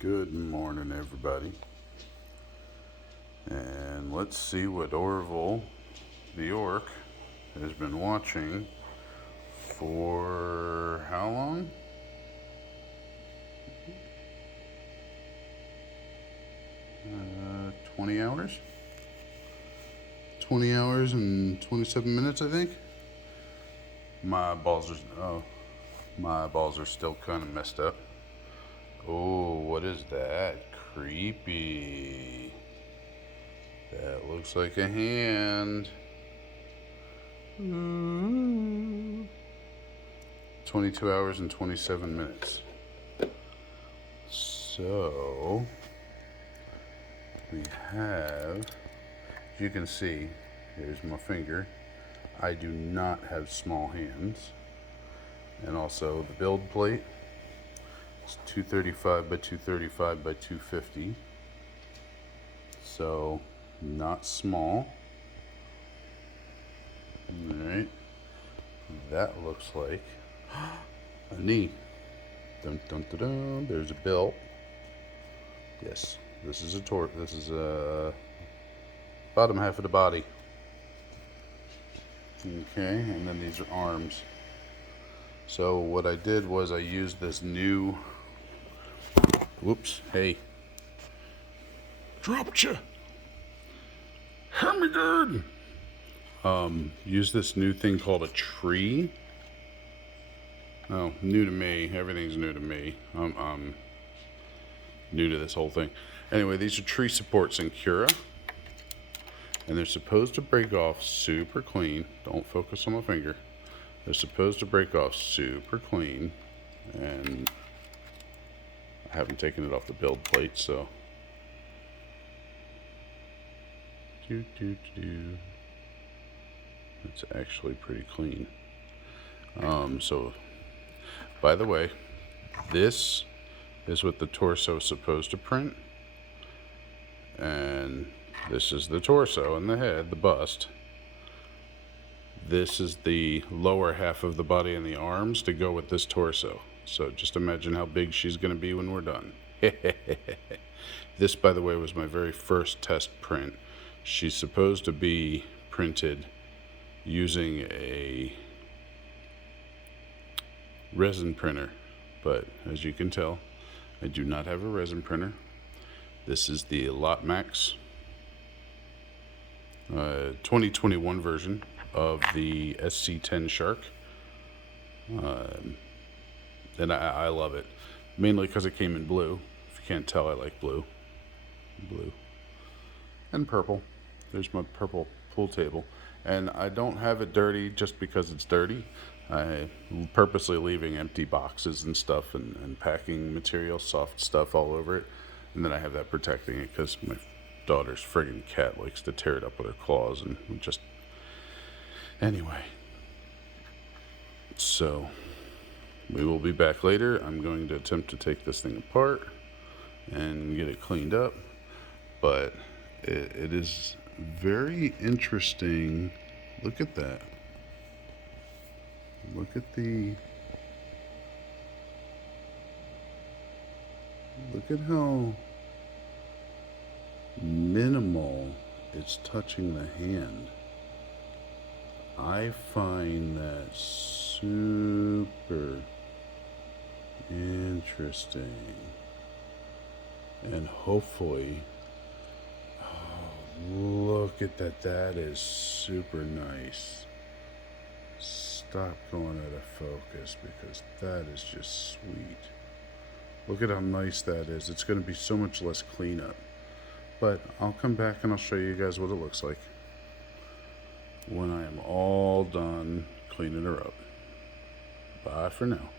Good morning, everybody. And let's see what Orville, the orc, has been watching for how long? 20 hours? 20 hours and 27 minutes, I think. My balls are still kind of messed up. Oh, what is that? Creepy. That looks like a hand. Ooh. 22 hours and 27 minutes. So, we have, as you can see, here's my finger. I do not have small hands. And also the build plate. It's 235 by 235 by 250. So, not small. Alright. That looks like a knee. Dun dun dun dun. There's a belt. Yes, this is a bottom half of the body. Okay, and then these are arms. So what I did was I used this new, whoops, hey, dropped ya, Hermigerd. Use this new thing called a tree. Oh, new to me. Everything's new to me. I'm new to this whole thing. Anyway, these are tree supports in Cura, and they're supposed to break off super clean. Don't focus on my finger. They're supposed to break off super clean, and I haven't taken it off the build plate, so it's actually pretty clean. So by the way, this is what the torso is supposed to print, and this is the torso and the head, the bust. This is the lower half of the body and the arms to go with this torso. So just imagine how big she's going to be when we're done. This, by the way, was my very first test print. She's supposed to be printed using a resin printer, but as you can tell, I do not have a resin printer. This is the Lotmaxx 2021 version of the SC-10 Shark, and I love it, mainly because it came in blue. If you can't tell, I like blue and purple. There's my purple pool table, and I don't have it dirty just because it's dirty. I purposely leaving empty boxes and stuff and packing material, soft stuff all over it, and then I have that protecting it because my daughter's friggin' cat likes to tear it up with her claws and just anyway. So we will be back later. I'm going to attempt to take this thing apart and get it cleaned up, but it is very interesting. Look at that. Look at how minimal it's touching the hand. I find that super interesting, and hopefully, oh, look at that. That is super nice. Stop going out of focus because that is just sweet. Look at how nice that is. It's going to be so much less cleanup, but I'll come back and I'll show you guys what it looks like when I am all done cleaning her up. Bye for now.